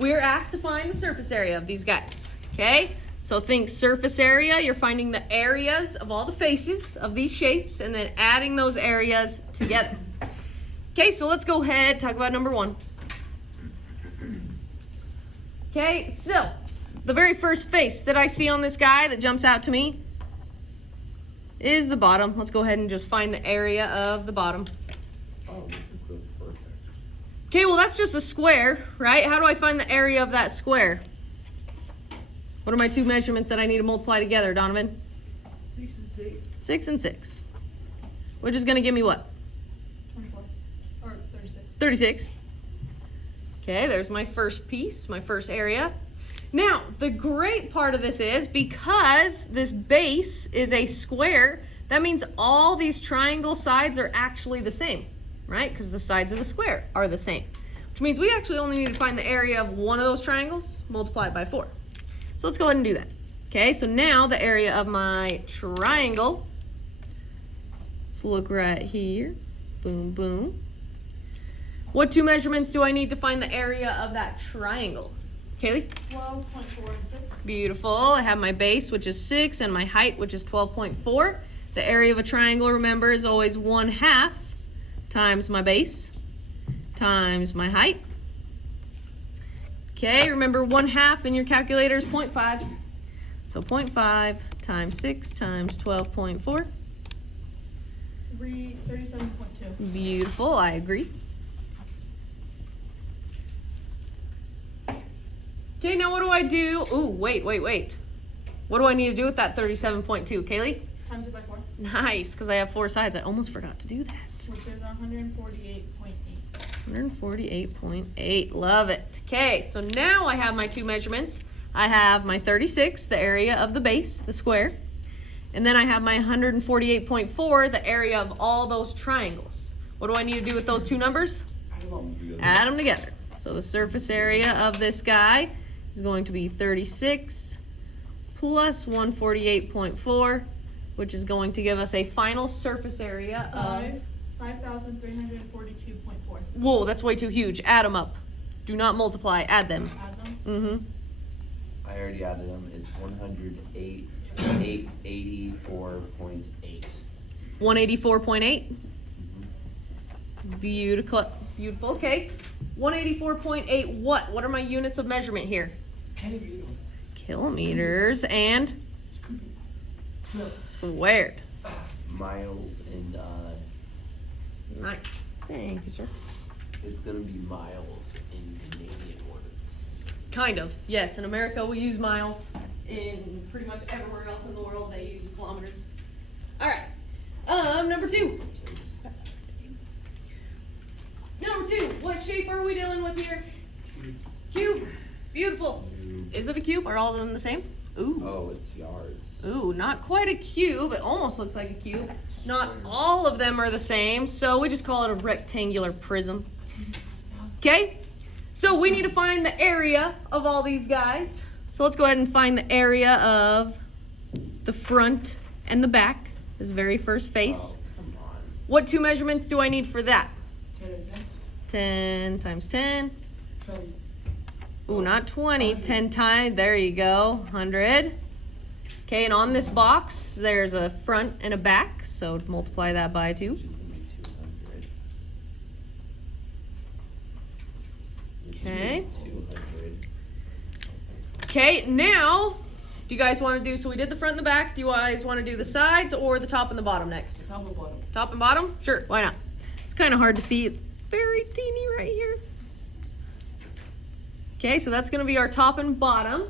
we are asked to find the surface area of these guys, okay? So think surface area, you're finding the areas of all the faces of these shapes and then adding those areas together. Okay, so let's go ahead, talk about number 1. Okay, so the very first face that I see on this guy that jumps out to me is the bottom. Let's go ahead and just find the area of the bottom. Oh, this is good. Perfect. Okay, well that's just a square, right? How do I find the area of that square? What are my 2 measurements that I need to multiply together, Donovan? 6 and 6. 6 and 6. Which is gonna give me what? 24. Or 36. 36. Okay, there's my first piece, my first area. Now, the great part of this is because this base is a square, that means all these triangle sides are actually the same, right? Because the sides of the square are the same. Which means we actually only need to find the area of one of those triangles, multiply it by 4. So let's go ahead and do that. Okay, so now the area of my triangle, let's look right here. Boom, boom. What 2 measurements do I need to find the area of that triangle? Kaylee? 12.4 and 6. Beautiful. I have my base, which is 6, and my height, which is 12.4. The area of a triangle, remember, is always 1/2 times my base times my height. Okay, remember 1/2 in your calculator is 0.5. So 0.5 times 6 times 12.4. 37.2. Beautiful, I agree. Okay, now what do I do? Ooh, wait. What do I need to do with that 37.2, Kaylee? Times it by 4. Nice, because I have 4 sides. I almost forgot to do that. Which is 148.8. 148.8, love it. Okay, so now I have my 2 measurements. I have my 36, the area of the base, the square. And then I have my 148.4, the area of all those triangles. What do I need to do with those 2 numbers? Add them together. So the surface area of this guy is going to be 36 plus 148.4, which is going to give us a final surface area of 5,342.4. Whoa, that's way too huge. Add them up. Do not multiply. Add them. Add them. Mm-hmm. I already added them. It's 184.8. 184.8. Beautiful. Beautiful. Okay. 184.8. What? What are my units of measurement here? Kilometers and squared. Miles and Nice. Thank you, sir. it's gonna be miles in Canadian words. Kind of. Yes. In America, we use miles. In pretty much everywhere else in the world, they use kilometers. All right. Number 2. Number 2. What shape are we dealing with here? Cube. Beautiful. Is it a cube? Are all of them the same? Ooh. Oh, it's yards. Ooh, not quite a cube. It almost looks like a cube. Not all of them are the same, so we just call it a rectangular prism. Okay? So we need to find the area of all these guys. So let's go ahead and find the area of the front and the back, this very first face. Oh, come on. What 2 measurements do I need for that? 10 and 10 times 10. 10. Ooh, not 20. 10 times. There you go. 100. Okay, and on this box, there's a front and a back, so multiply that by 2. Which is gonna be 200. Okay. 200. Okay, now, do you guys want to do, so we did the front and the back. Do you guys want to do the sides or the top and the bottom next? Top and bottom. Top and bottom? Sure, why not? It's kind of hard to see. It's very teeny right here. Okay, so that's going to be our top and bottom.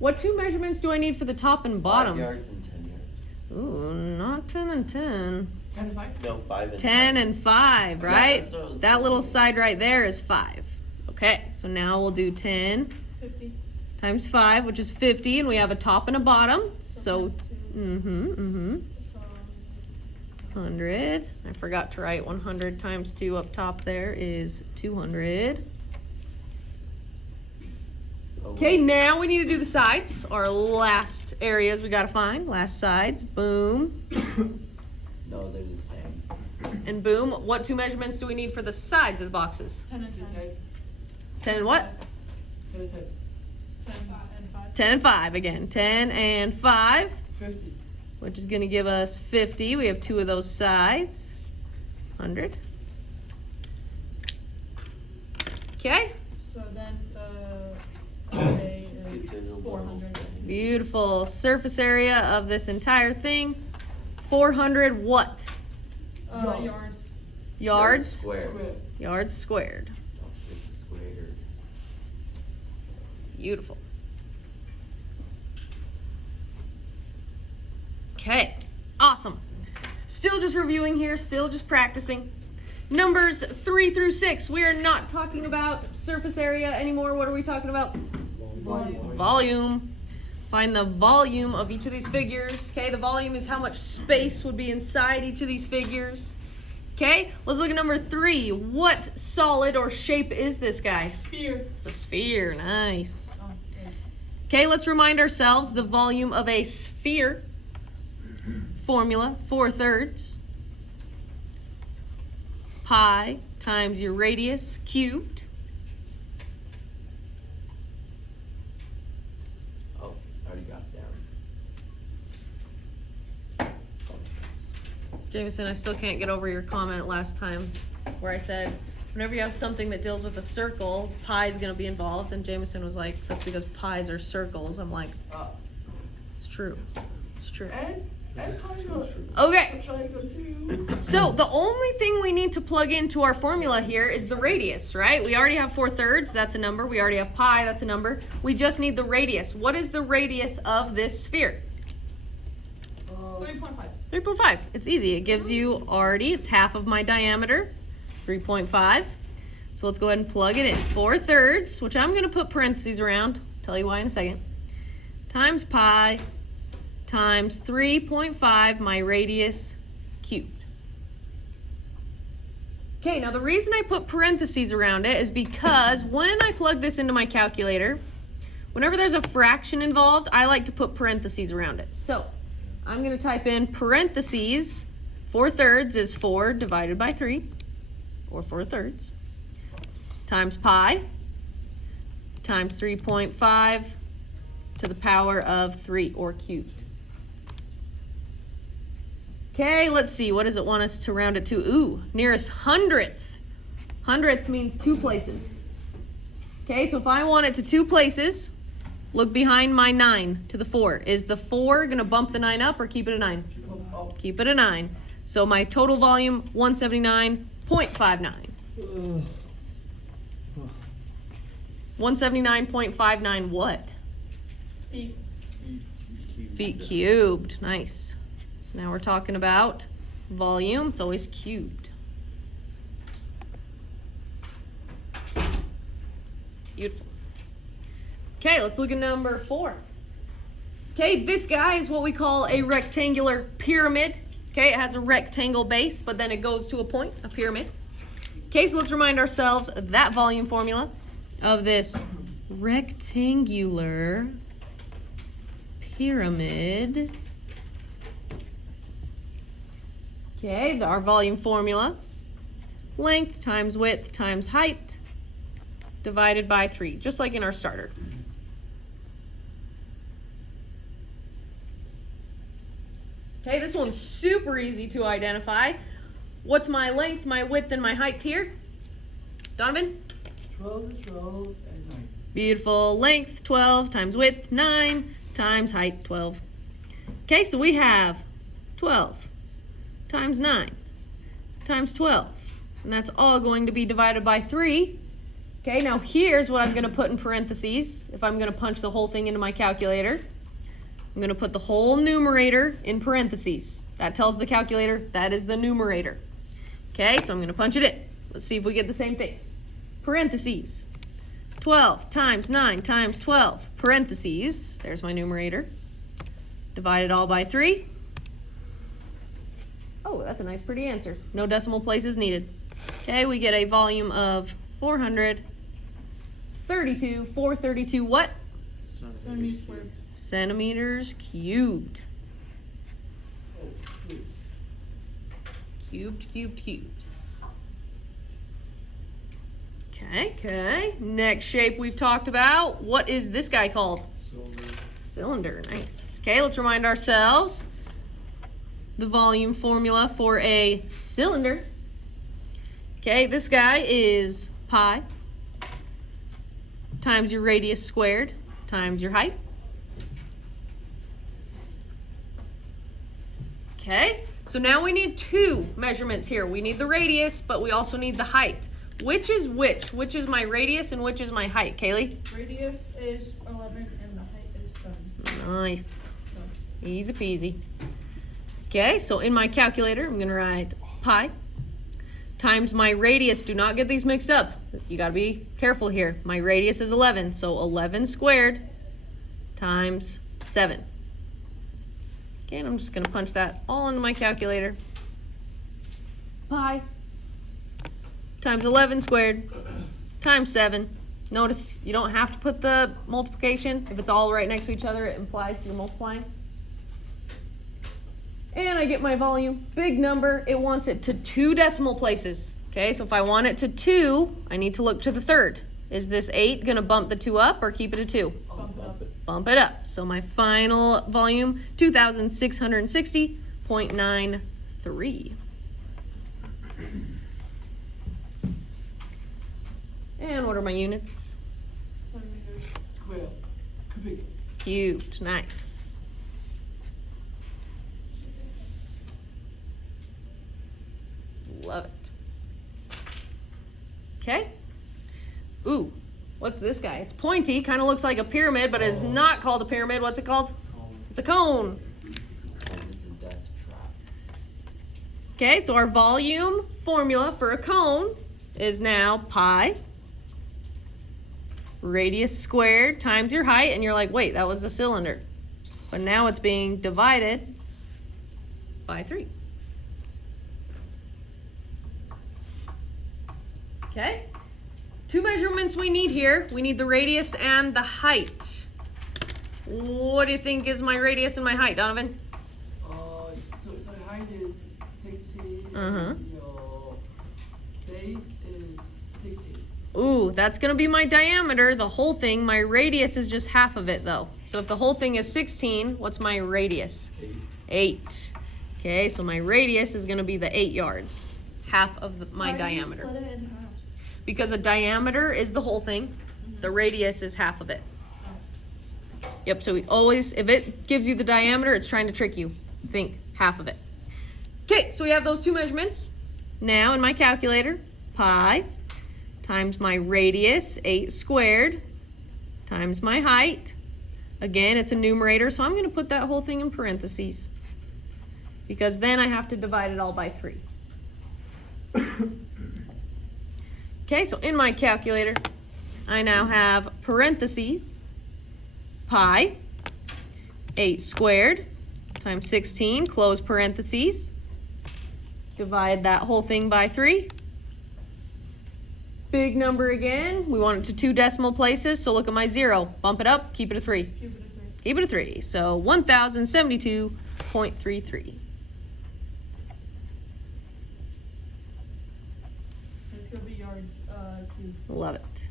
What 2 measurements do I need for the top and 5 bottom? yards and 10 yards. Ooh, not 10 and 10. 10 and 5. No, 5 and 10 and 5, right? that's what I was That little saying. side right there is 5. Okay, so now we'll do 10 50. times 5, which is 50, and we have a top and a bottom. So, times 2. So 100. I forgot to write 100 times 2 up top there is 200. Okay, now we need to do the sides. Our last areas we gotta find. Last sides. Boom. No, they're the same. And boom. What 2 measurements do we need for the sides of the boxes? 10 and 10. 10 and what? 10 and 10. 10 and 5. 10 and 5 again. 10 and 5, 50. which is going to give us 50. We have 2 of those sides. 100. Okay. So then the area is Divisional 400. setting. Beautiful surface area of this entire thing. 400 what? Yards. Yards? Square. Square. Yards squared. Don't forget the square. Beautiful. Okay, awesome. Still just reviewing here, still just practicing. Numbers 3 through 6, we are not talking about surface area anymore. What are we talking about? Volume. Volume. Find the volume of each of these figures. Okay, the volume is how much space would be inside each of these figures. Okay, let's look at number 3. What solid or shape is this guy? Sphere. It's a sphere, nice. Oh, okay. Okay, let's remind ourselves the volume of a sphere. Formula, 4/3. Pi times your radius cubed. Oh, I already got it down. Jameson, I still can't get over your comment last time where I said, whenever you have something that deals with a circle, pi is going to be involved. And Jameson was like, that's because pies are circles. I'm like, it's true. It's true. And triangle. Okay. Triangle too. So the only thing we need to plug into our formula here is the radius, right? We already have 4/3, that's a number. We already have pi, that's a number. We just need the radius. What is the radius of this sphere? 3.5. 3.5. It's easy. It gives you already, it's half of my diameter, 3.5. So let's go ahead and plug it in. 4/3, which I'm going to put parentheses around. Tell you why in a second. Times pi times 3.5, my radius cubed. Okay, now the reason I put parentheses around it is because when I plug this into my calculator, whenever there's a fraction involved, I like to put parentheses around it. So I'm going to type in parentheses. 4/3 is 4 divided by 3, or 4/3, times pi times 3.5 to the power of 3, or cubed. Okay, let's see. What does it want us to round it to? Ooh, nearest hundredth. Hundredth means 2 places. Okay, so if I want it to 2 places, look behind my 9 to the 4. Is the 4 going to bump the 9 up or keep it a 9? Keep it a 9. So my total volume, 179.59. 179.59 what? Feet. Feet cubed. Nice. So now we're talking about volume. It's always cubed. Beautiful. Okay, let's look at number 4. Okay, this guy is what we call a rectangular pyramid. Okay, it has a rectangle base, but then it goes to a point, a pyramid. Okay, so let's remind ourselves of that volume formula of this rectangular pyramid. Okay, our volume formula. Length times width times height divided by 3, just like in our starter. Okay, this one's super easy to identify. What's my length, my width, and my height here? Donovan? 12 and 9. Beautiful. Length, 12 times width, 9 times height, 12. Okay, so we have 12 times 9 times 12. And that's all going to be divided by 3. Okay, now here's what I'm going to put in parentheses if I'm going to punch the whole thing into my calculator. I'm going to put the whole numerator in parentheses. That tells the calculator that is the numerator. Okay, so I'm going to punch it in. Let's see if we get the same thing. Parentheses. 12 times 9 times 12. Parentheses. There's my numerator. Divide it all by 3. Oh, that's a nice pretty answer. No decimal places needed. Okay, we get a volume of 432 what? Centimeters squared. Centimeters cubed. Cubed. Okay. Next shape we've talked about. What is this guy called? Cylinder. Cylinder. Nice. Okay, let's remind ourselves the volume formula for a cylinder. Okay, this guy is pi times your radius squared times your height. Okay, so now we need two measurements here. We need the radius, but we also need the height. Which is which? Which is my radius and which is my height, Kaylee? Radius is 11 and the height is 7. Nice. Easy peasy. Okay, so in my calculator, I'm gonna write pi times my radius. Do not get these mixed up. You gotta be careful here. My radius is 11, so 11 squared times 7. Okay, and I'm just gonna punch that all into my calculator. Pi times 11 squared times 7. Notice you don't have to put the multiplication. If it's all right next to each other, it implies you're multiplying. And I get my volume, big number. It wants it to 2 decimal places. Okay, so if I want it to 2, I need to look to the third. Is this 8 gonna bump the 2 up or keep it a 2? Bump it up. Bump it up. So my final volume, 2,660.93. And what are my units? Centimeters. Square. Cubic. Cute, nice. Love it. Okay. Ooh, what's this guy? It's pointy, kind of looks like a pyramid, but it's not called a pyramid. What's it called? It's a cone. It's a death trap. Okay, so our volume formula for a cone is now pi radius squared times your height, and you're like, wait, that was a cylinder. But now it's being divided by 3. Okay, 2 measurements we need here. We need the radius and the height. What do you think is my radius and my height, Donovan? So height is 60. Uh-huh. Your base is 60. Ooh, that's gonna be my diameter, the whole thing. My radius is just half of it though. So if the whole thing is 16, what's my radius? 8. Okay, so my radius is gonna be the 8 yards. Half of my diameter. Why do you split it in half? Because a diameter is the whole thing. The radius is half of it. Yep, so we always, if it gives you the diameter, it's trying to trick you. Think half of it. Okay, so we have those 2 measurements. Now in my calculator, pi times my radius, 8 squared, times my height. Again, it's a numerator, so I'm going to put that whole thing in parentheses. Because then I have to divide it all by 3. Okay, so in my calculator, I now have parentheses, pi, 8 squared, times 16, close parentheses. Divide that whole thing by 3. Big number again. We want it to 2 decimal places, so look at my 0. Bump it up, keep it a 3. Keep it a 3. Keep it a 3. So 1,072.33. It's gonna be yards cubed. Love it.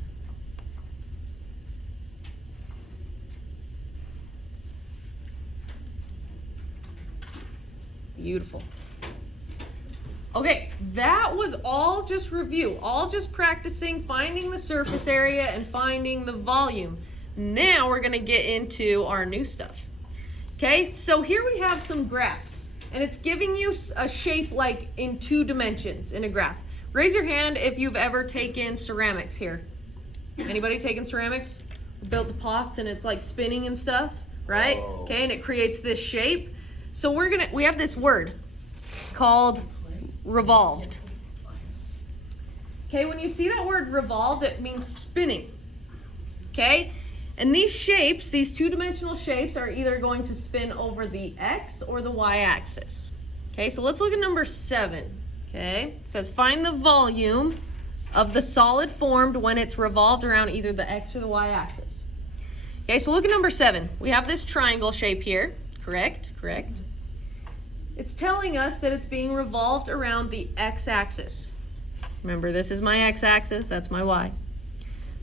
Beautiful. Okay, that was all just review, all just practicing finding the surface area and finding the volume. Now we're gonna get into our new stuff. Okay, so here we have some graphs, and it's giving you a shape like in 2 dimensions in a graph. Raise your hand if you've ever taken ceramics here. Anybody taken ceramics? Built the pots and it's like spinning and stuff, right? Oh. Okay, and it creates this shape. So we have this word. It's called revolved. Okay, when you see that word revolved, it means spinning. Okay? And these shapes, these 2-dimensional shapes, are either going to spin over the x or the y-axis. Okay, so let's look at number 7. Okay, it says find the volume of the solid formed when it's revolved around either the x or the y-axis. Okay, so look at number 7. We have this triangle shape here. Correct? Correct. It's telling us that it's being revolved around the x-axis. Remember, this is my x-axis, that's my y.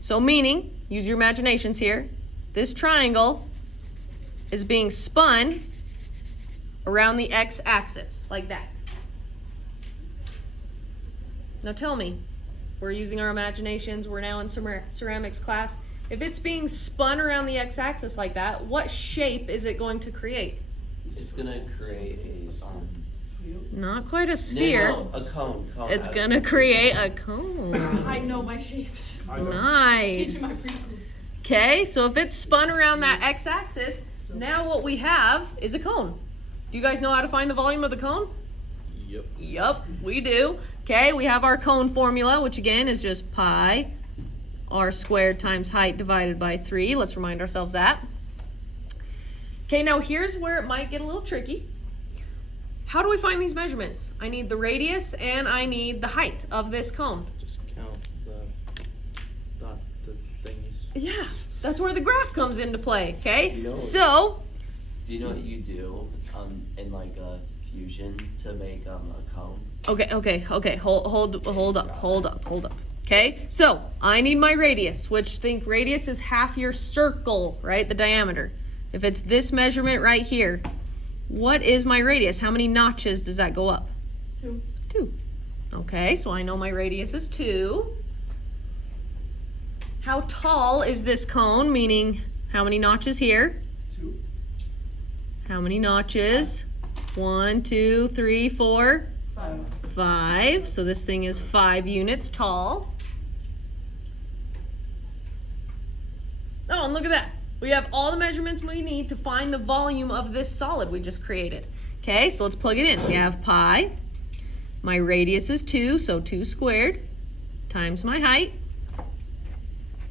So meaning, use your imaginations here, this triangle is being spun around the x-axis, like that. Now tell me, we're using our imaginations, we're now in ceramics class. If it's being spun around the x-axis like that, what shape is it going to create? It's gonna create a Not quite a sphere. No, a cone. It's gonna create a cone. I know my shapes. Nice. Teaching my preschool. Okay, so if it's spun around that x-axis, now what we have is a cone. Do you guys know how to find the volume of the cone? Yep. Yup, we do. Okay, we have our cone formula, which again is just pi r squared times height divided by 3. Let's remind ourselves that. Okay, now here's where it might get a little tricky. How do we find these measurements? I need the radius and I need the height of this cone. Just count the thingies. Yeah, that's where the graph comes into play, okay? You know- So, Do you know what you do in like a fusion to make a cone? okay, hold up. Okay, so I need my radius, which think radius is half your circle, right? The diameter. If it's this measurement right here, what is my radius? How many notches does that go up? 2. 2. Okay, so I know my radius is 2. How tall is this cone? Meaning, how many notches here? 2. How many notches? 1, 2, 3, 4, 5. 5. So this thing is 5 units tall. Oh, and look at that. We have all the measurements we need to find the volume of this solid we just created. Okay, so let's plug it in. We have pi. My radius is 2, so 2 squared times my height.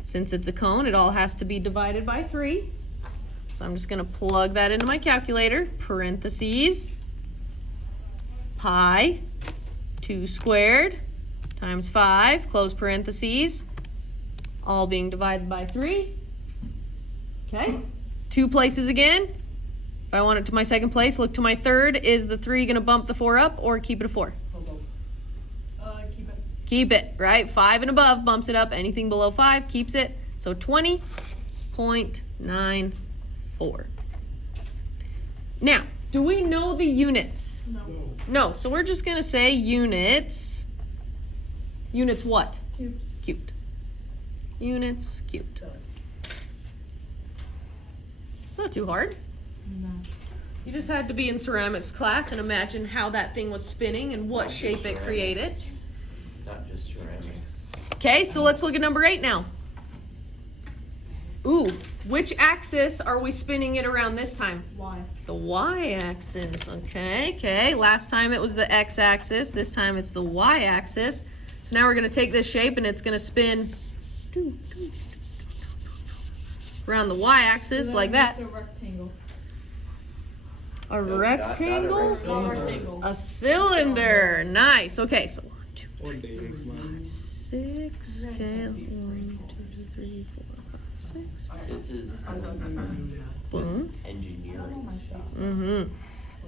Since it's a cone, it all has to be divided by 3. So I'm just going to plug that into my calculator. Parentheses. Pi, 2 squared times 5, close parentheses. All being divided by 3. Okay, 2 places again. If I want it to my second place, look to my third. Is the 3 going to bump the 4 up or keep it a 4? Keep it. Keep it, right? 5 and above bumps it up. Anything below 5 keeps it. So 20.94. Now, do we know the units? No. No, so we're just going to say units. Units what? Cubed. Cubed. Units cubed. Not too hard. No. You just had to be in ceramics class and imagine how that thing was spinning and what Not shape just it created. ceramics. Not just ceramics. Okay, so let's look at number 8 now. Ooh, which axis are we spinning it around this time? Why? The y-axis. Okay. Last time it was the x-axis. This time it's the y-axis. So now we're going to take this shape and it's going to spin around the y-axis like that. It's a rectangle. A No, rectangle? Not rectangle. A cylinder. Nice. Okay, so 1, 2, One day, 5, 6. Okay, 1, 2, 3, 4, 5, 6. This is I thought you were doing that. this is Boom. engineering stuff. Mm-hmm.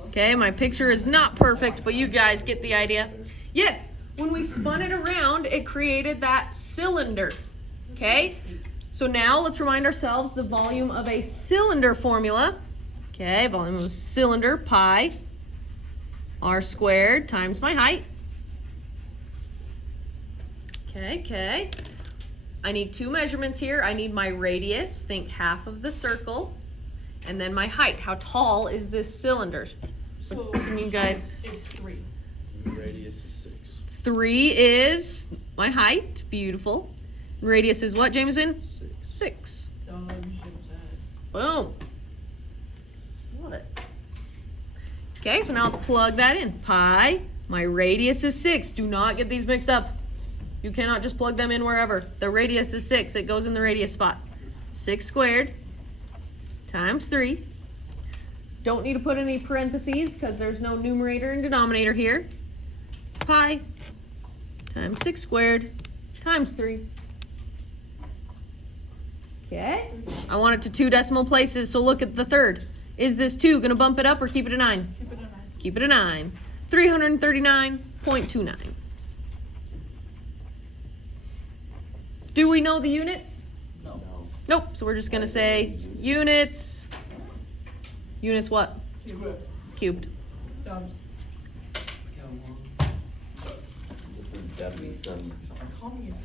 Okay, my picture is not perfect, but you guys get the idea. Yes, when we spun it around, it created that cylinder. Okay, so now let's remind ourselves the volume of a cylinder formula. Okay, volume of a cylinder, pi r squared times my height. Okay. I need 2 measurements here. I need my radius, think half of the circle, and then my height. How tall is this cylinder? So Can you guys? it's 3. radius is 6. 3 is my height. Beautiful. And radius is what, Jameson? 6. 6. Dog shit said. Boom. Love it. Okay, so now let's plug that in. Pi, my radius is 6. Do not get these mixed up. You cannot just plug them in wherever. The radius is 6. It goes in the radius spot. 6 squared times 3. Don't need to put any parentheses because there's no numerator and denominator here. Pi times 6 squared times 3. Okay. I want it to 2 decimal places, so look at the third. Is this 2 going to bump it up or keep it a 9? Keep it a 9. Keep it a 9. 339.29. Do we know the units? No. Nope. So we're just gonna say units. Units what? Square. Cubed. Dubs. This is definitely some Coming.